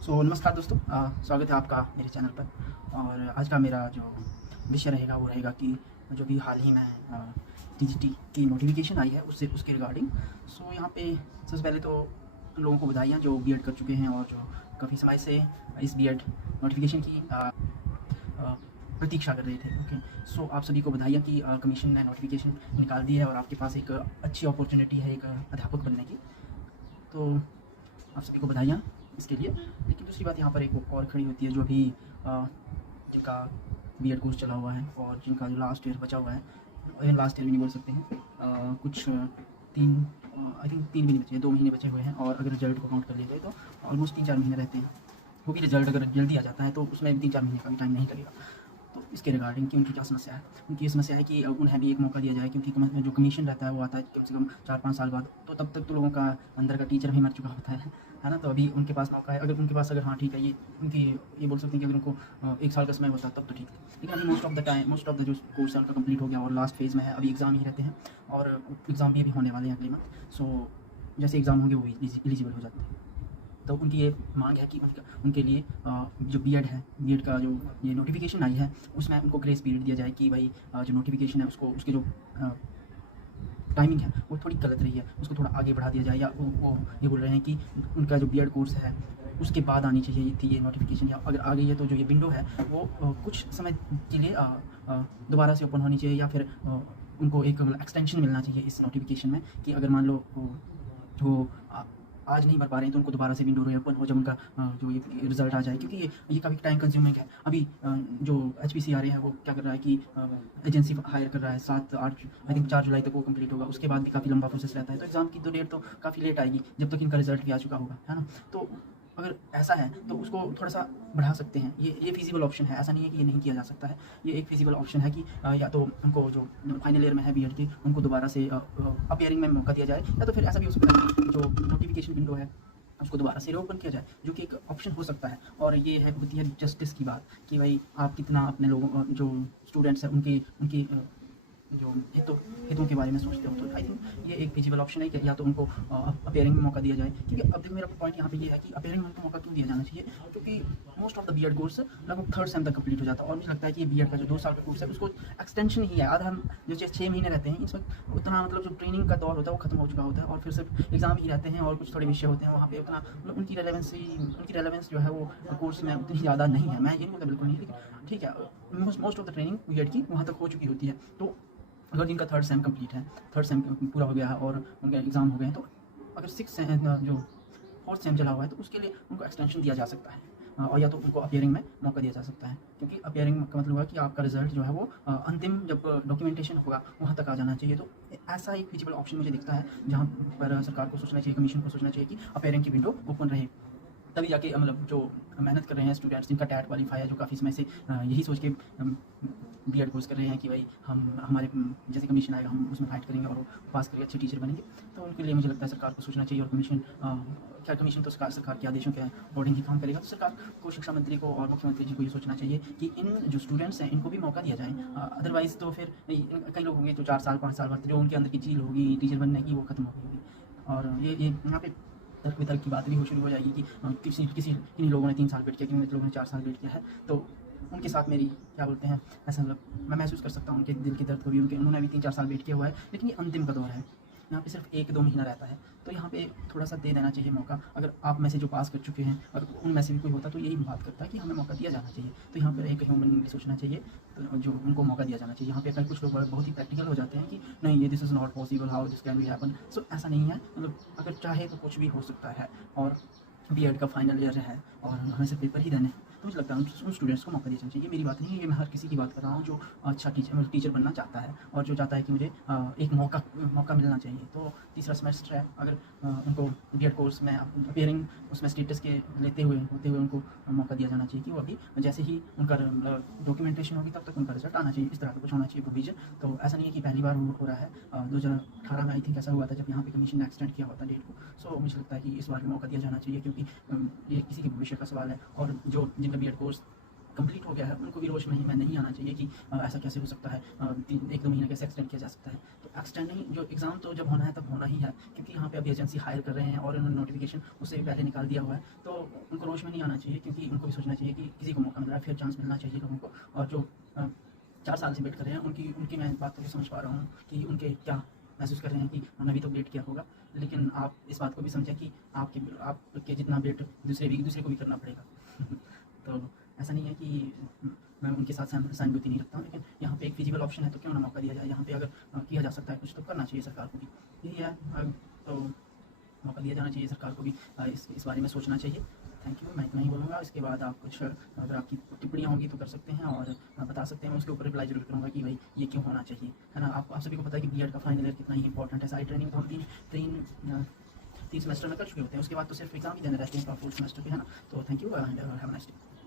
नमस्कार दोस्तों, स्वागत है आपका मेरे चैनल पर। और आज का मेरा जो विषय रहेगा वो रहेगा कि जो भी हाल ही में टीजीटी की नोटिफिकेशन आई है उसके रिगार्डिंग। यहाँ पे सबसे पहले तो उन लोगों को बधाइयाँ जो बीएड कर चुके हैं और जो काफ़ी समय से इस बीएड नोटिफिकेशन की प्रतीक्षा कर रहे थे। आप सभी को बधाइयाँ कि कमीशन ने नोटिफिकेशन निकाल दी है और आपके पास एक अच्छी अपॉर्चुनिटी है एक अध्यापक बनने की। तो आप सभी को बधाइयाँ इसके लिए। लेकिन दूसरी बात यहाँ पर एक और खड़ी होती है, जो भी जिनका बीएड कोर्स चला हुआ है और जिनका जो लास्ट ईयर बचा हुआ है, लास्ट ईयर भी नहीं बोल सकते हैं, कुछ आई थिंक 3 महीने बचे हैं, 2 महीने बचे हुए हैं। और अगर रिजल्ट को काउंट कर लिया जाए तो ऑलमोस्ट 3-4 महीने रहते हैं। वो भी रिजल्ट अगर जल्दी आ जाता है तो उसमें भी 3-4 महीने का भी टाइम नहीं लगेगा। तो इसके रिगार्डिंग कि उनकी क्या समस्या है, उनकी ये समस्या है कि उन्हें भी एक मौका दिया जाए, क्योंकि जो कमीशन रहता है वो आता है कम से कम 4-5 साल बाद। तो तब तक तो लोगों का अंदर का टीचर भी मर चुका होता है ना। तो अभी उनके पास मौका है, अगर उनके पास अगर हाँ ठीक है, ये बोल सकते हैं कि अगर उनको 1 साल का समय होता तब तो ठीक था। लेकिन अभी मोस्ट ऑफ द जो कोर्स है उनका कंप्लीट हो गया और लास्ट फेज़ में है, अभी एग्ज़ाम ही रहते हैं और एग्ज़ाम भी अभी होने वाले हैं अगले मंथ। जैसे एग्ज़ाम होंगे वो एलिजिबल हो जाते हैं। तो उनकी ये मांग है कि उनके लिए जो बीएड है, बीएड का जो ये नोटिफिकेशन आई है उसमें उनको ग्रेस पीरियड दिया जाए कि भाई जो नोटिफिकेशन है उसकी जो टाइमिंग है वो थोड़ी गलत रही है, उसको थोड़ा आगे बढ़ा दिया जाए। या वो ये बोल रहे हैं कि उनका जो बीएड कोर्स है उसके बाद आनी चाहिए थी ये नोटिफिकेशन, या अगर आ गई है तो जो ये विंडो है वो कुछ समय के लिए दोबारा से ओपन होनी चाहिए, या फिर उनको एक एक्सटेंशन मिलना चाहिए इस नोटिफिकेशन में कि अगर मान लो वो आज नहीं भर पा रहे हैं तो उनको दोबारा से विंडो ओपन हो जब उनका जो ये रिज़ल्ट आ जाए, क्योंकि ये काफ़ी टाइम कंज्यूमिंग है। अभी जो एचपीसीआरए है वो क्या कर रहा है कि एजेंसी हायर कर रहा है, 7-8 आई थिंक 4 जुलाई तक वो कंप्लीट होगा। उसके बाद भी काफ़ी लंबा प्रोसेस रहता है, तो एग्ज़ाम की तो डेट तो काफ़ी लेट आएगी जब तक इनका रिज़ल्ट भी आ चुका होगा, है ना। तो अगर ऐसा है तो उसको थोड़ा-सा बढ़ा सकते हैं। ये फ़ीज़िबल ऑप्शन है, ऐसा नहीं है कि ये नहीं किया जा सकता है। ये एक फ़ीज़िबल ऑप्शन है कि या तो उनको जो फाइनल ईयर में है बीएड की उनको दोबारा से अपीयरिंग में मौका दिया जाए, या तो फिर ऐसा भी हो सकता है कि जो नोटिफिकेशन विंडो है उसको दोबारा से रीओपन किया जाए, जो कि एक ऑप्शन हो सकता है। और ये है होती है जस्टिस की बात कि भाई आप कितना अपने लोगों जो स्टूडेंट्स हैं उनकी उनकी जो हितों के बारे में सोचते हो। तो आई थिंक ये एक फिजिबल ऑप्शन है कि या तो उनको अपीयरिंग में मौका दिया जाए, क्योंकि अब देखो मेरा पॉइंट यहाँ पे ये है कि अपीयरिंग में उनको मौका क्यों दिया जाना चाहिए, क्योंकि most of the BEd course लगभग 3rd सेम तक कंप्लीट हो जाता है। और मुझे लगता है कि ये बीएड का जो 2 साल का कोर्स है उसको एक्सटेंशन ही है। आधा हम जो 6 महीने रहते हैं इसमें उतना मतलब जो ट्रेनिंग का दौर होता है वो खत्म हो चुका होता है, और फिर सिर्फ एग्जाम ही रहते हैं और कुछ थोड़े विषय होते हैं वहाँ पे उतना मतलब उनकी रेलेवेंस जो है वो कोर्स में उतनी ज़्यादा नहीं है। मैं ये नहीं बोलता बिल्कुल नहीं, लेकिन ठीक है, most of the training BEd की वहाँ तक हो चुकी होती है। तो अगर जिनका 3rd सेम कंप्लीट है, 3rd सेम पूरा हो गया है और उनके एग्ज़ाम हो गए हैं, तो अगर 6 जो 4th सेम चला हुआ है तो उसके लिए उनको एक्सटेंशन दिया जा सकता है। और या तो उनको अपीयरिंग में मौका दिया जा सकता है, क्योंकि अपीयरिंग का मतलब हुआ कि आपका रिजल्ट जो है वो अंतिम जब डॉक्यूमेंटेशन होगा वहाँ तक आ जाना चाहिए। तो ऐसा एक फिजिबल ऑप्शन मुझे दिखता है जहाँ पर सरकार को सोचना चाहिए, कमीशन को सोचना चाहिए कि अपीयरिंग की विंडो ओपन रहे। तभी जाके मतलब जो मेहनत कर रहे हैं स्टूडेंट्स जिनका टैट क्वालीफाई है, जो काफ़ी समय से यही सोच के बीएड कोर्स कर रहे हैं कि भाई हम हमारे जैसे कमीशन आएगा हम उसमें फाइट करेंगे और वो पास करके अच्छे टीचर बनेंगे। तो उनके लिए मुझे लगता है सरकार को सोचना चाहिए। और कमीशन तो सरकार के आदेशों के अकॉर्डिंग ही काम करेगा। तो सरकार को, शिक्षा मंत्री को और मुख्यमंत्री जी को ये सोचना चाहिए कि इन जो स्टूडेंट्स हैं इनको भी मौका दिया जाए। अदरवाइज़ तो फिर कई लोग होंगे जो 4 साल 5 साल बाद जो उनके अंदर की चीज़ होगी टीचर बनने की वो खत्म हो गई होगी। और ये यहाँ पे तर्क वितर्क की बात भी शुरू हो जाएगी कि किन्हीं लोगों ने 3 साल वेट किया, किन्हीं लोगों ने 4 साल वेट किया है। तो उनके साथ मेरी क्या बोलते हैं, ऐसा मतलब मैं महसूस कर सकता हूँ उनके दिल के दर्द को भी। उन्होंने भी 3-4 साल वेट किया हुआ है, लेकिन ये अंतिम का दौर है। यहाँ पे सिर्फ 1-2 महीना रहता है, तो यहाँ पे थोड़ा सा दे देना चाहिए मौका। अगर आप में से जो पास कर चुके हैं अगर उनमें से भी कोई होता तो यही बात करता है कि हमें मौका दिया जाना चाहिए। तो यहाँ पर एक ह्यूमन सोचना चाहिए, तो जो उनको मौका दिया जाना चाहिए। यहाँ पे कई कुछ लोग बहुत ही प्रैक्टिकल हो जाते हैं कि नहीं ये this is not possible, how this can be happen. So ऐसा नहीं है, मतलब अगर चाहे तो कुछ भी हो सकता है। और बीएड का फाइनल ईयर है और हमें सिर्फ पेपर ही देने हैं, तो मुझे लगता है उन स्टूडेंट्स को मौका दिया जाना चाहिए। ये मेरी बात नहीं है, ये मैं हर किसी की बात कर रहा हूँ जो अच्छा टीचर बनना चाहता है और जो चाहता है कि मुझे एक मौका मिलना चाहिए। तो तीसरा सेमेस्टर है, अगर उनको बीएड कोर्स में अपीयरिंग उसमें स्टेटस के होते हुए उनको मौका दिया जाना चाहिए कि वो अभी जैसे ही उनका डॉक्यूमेंटेशन होगी तब तक उनका रिजल्ट आना चाहिए। इस तरह का कुछ होना चाहिए प्रोविजन। तो ऐसा नहीं है कि पहली बार हो रहा है, 2018 में आई थिंक ऐसा हुआ था जब यहाँ पे कमीशन ने एक्सटेंड किया होता डेट को। सो मुझे लगता है कि इस बार भी मौका दिया जाना चाहिए, क्योंकि ये किसी के भविष्य का सवाल है। और जो जिनका बीएड कोर्स कंप्लीट हो गया है उनको भी रोश में नहीं आना चाहिए कि ऐसा कैसे हो सकता है, 1-2 महीने कैसे एक्सटेंड किया जा सकता है। तो एक्सटेंडिंग जो एग्ज़ाम तो जब होना है तब होना ही है, क्योंकि यहाँ पे अभी एजेंसी हायर कर रहे हैं और उन्होंने नोटिफिकेशन उससे भी पहले निकाल दिया हुआ है। तो उनको रोश में नहीं आना चाहिए, क्योंकि उनको भी सोचना चाहिए कि किसी को मौका मिल रहा है, फिर चांस मिलना चाहिए लोगों को। और जो 4 साल से वेट कर रहे हैं उनकी उनकी मैं बात को समझ पा रहा हूँ कि उनके क्या महसूस कर रहे हैं कि हमने भी तो वेट किया होगा। लेकिन आप इस बात को भी समझें कि आपके जितना वेट दूसरे को भी करना पड़ेगा। तो ऐसा नहीं है कि मैं उनके साथ सहानुभूति नहीं रखता हूँ, लेकिन यहाँ पे एक फिजिबल ऑप्शन है तो क्यों ना मौका दिया जाए। यहाँ पे अगर किया जा सकता है कुछ तो करना चाहिए सरकार को भी, यही है। तो मौका दिया जाना चाहिए सरकार को भी, इस बारे में सोचना चाहिए। थैंक यू, मैं इतना ही बोलूँगा। इसके बाद आप कुछ अगर आपकी टिप्पणियाँ होंगी तो कर सकते हैं और बता सकते हैं, मैं उसके ऊपर रिप्लाई जरूर करूँगा कि भाई ये क्यों होना चाहिए, है ना। आप सभी को पता है कि बीएड का फाइनल ईयर कितना ही इंपॉर्टेंट है। सारी ट्रेनिंग तो हम तीन सेमेस्टर में कर चुके होते हैं, उसके बाद तो सिर्फ एग्जाम ही देने रहते हैं 4th सेमेस्टर के, है ना। तो thank you and have a nice day.